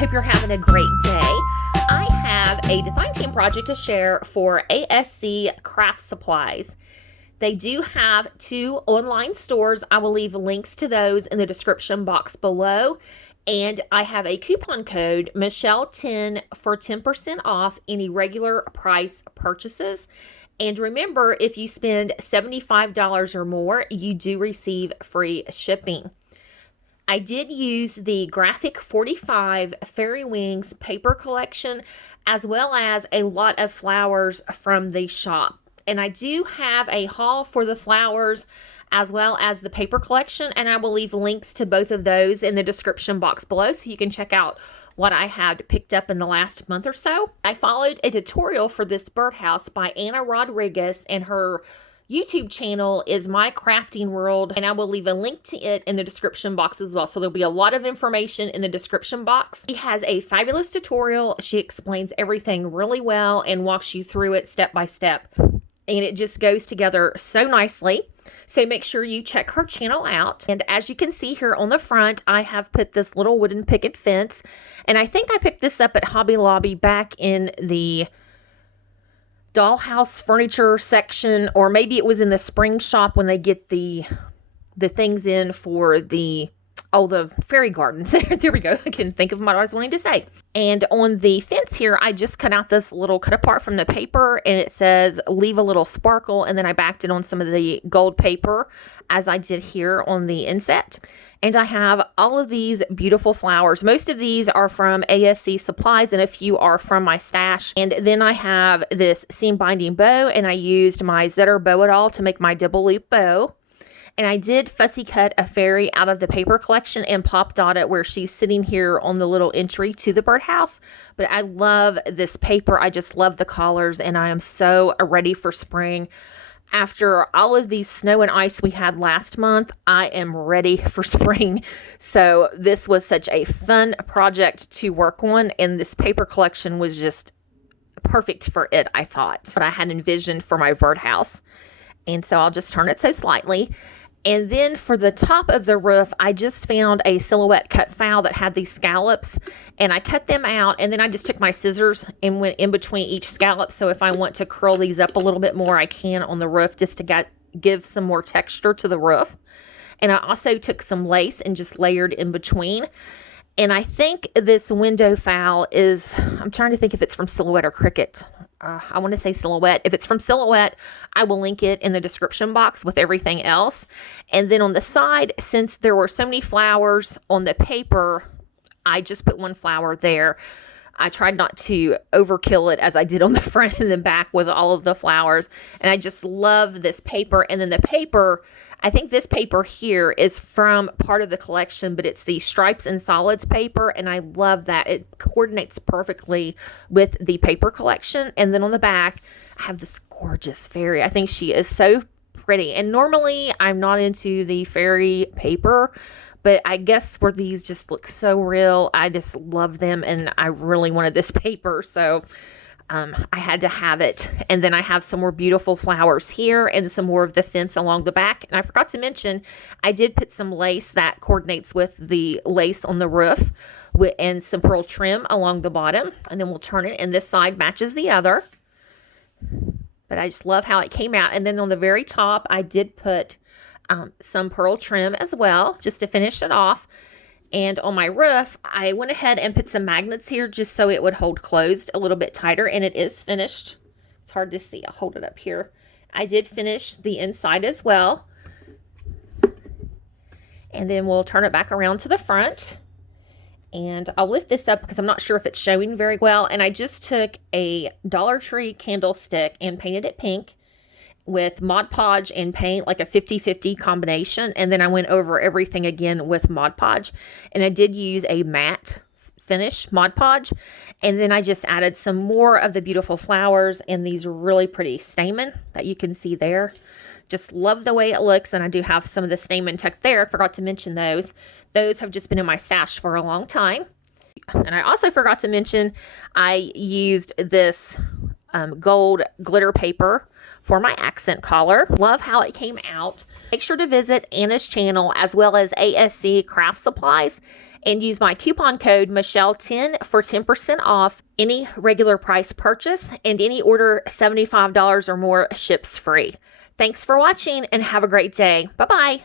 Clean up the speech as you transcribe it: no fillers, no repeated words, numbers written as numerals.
hope you're having a great day. I have a design team project to share for ASC Craft Supplies. They do have 2 online stores. I will leave links to those in the description box below. And I have a coupon code, Michelle10, for 10% off any regular price purchases. And remember, if you spend $75 or more, you do receive free shipping. I did use the Graphic 45 Fairie Wings Paper Collection, as well as a lot of flowers from the shop. And I do have a haul for the flowers as well as the paper collection, and I will leave links to both of those in the description box below so you can check out what I had picked up in the last month or so. I followed a tutorial for this birdhouse by Anna Rodriquez, and her YouTube channel is My Crafting World, and I will leave a link to it in the description box as well. So there'll be a lot of information in the description box. She has a fabulous tutorial. She explains everything really well and walks you through it step by step. And it just goes together so nicely. So make sure you check her channel out. And as you can see here on the front, I have put this little wooden picket fence. And I think I picked this up at Hobby Lobby back in the dollhouse furniture section, or maybe it was in the spring shop when they get the things in for the fairy gardens. There we go. I couldn't think of what I was wanting to say. And on the fence here, I just cut out this little cut apart from the paper, and it says leave a little sparkle, and then I backed it on some of the gold paper as I did here on the inset. And I have all of these beautiful flowers. Most of these are from ASC Supplies, and a few are from my stash. And then I have this seam binding bow, and I used my Zetter Bow It All to make my double loop bow. And I did fussy cut a fairy out of the paper collection and pop dot it where she's sitting here on the little entry to the birdhouse. But I love this paper. I just love the colors, and I am so ready for spring. After all of these snow and ice we had last month, I am ready for spring. So this was such a fun project to work on, and this paper collection was just perfect for it, I thought. What I had envisioned for my birdhouse. And so I'll just turn it so slightly. And then for the top of the roof, I just found a silhouette cut foul that had these scallops, and I cut them out, and then I just took my scissors and went in between each scallop. So if I want to curl these up a little bit more, I can on the roof just to give some more texture to the roof. And I also took some lace and just layered in between. And I think this window foul is, I'm trying to think if it's from Silhouette or Cricut. I want to say Silhouette. If it's from Silhouette, I will link it in the description box with everything else. And then on the side, since there were so many flowers on the paper, I just put one flower there. I tried not to overkill it as I did on the front and the back with all of the flowers. And I just love this paper. And then the paper, I think this paper here is from part of the collection, but it's the Stripes and Solids paper, and I love that. It coordinates perfectly with the paper collection. And then on the back, I have this gorgeous fairy. I think she is so pretty. And normally, I'm not into the fairy paper, but I guess where these just look so real, I just love them, and I really wanted this paper, so I had to have it. And then I have some more beautiful flowers here and some more of the fence along the back. And I forgot to mention, I did put some lace that coordinates with the lace on the roof and some pearl trim along the bottom. And then we'll turn it, and this side matches the other. But I just love how it came out. And then on the very top, I did put some pearl trim as well, just to finish it off. And on my roof, I went ahead and put some magnets here just so it would hold closed a little bit tighter, and it is finished. It's hard to see. I'll hold it up here. I did finish the inside as well. And then we'll turn it back around to the front. And I'll lift this up because I'm not sure if it's showing very well. And I just took a Dollar Tree candlestick and painted it pink with Mod Podge and paint, like a 50-50 combination. And then I went over everything again with Mod Podge. And I did use a matte finish Mod Podge. And then I just added some more of the beautiful flowers and these really pretty stamen that you can see there. Just love the way it looks. And I do have some of the stamen tucked there. I forgot to mention those. Those have just been in my stash for a long time. And I also forgot to mention I used this gold glitter paper for my accent collar. Love how it came out. Make sure to visit Anna's channel as well as ASC Craft Supplies and use my coupon code Michelle10 for 10% off any regular price purchase, and any order $75 or more ships free. Thanks for watching and have a great day. Bye-bye.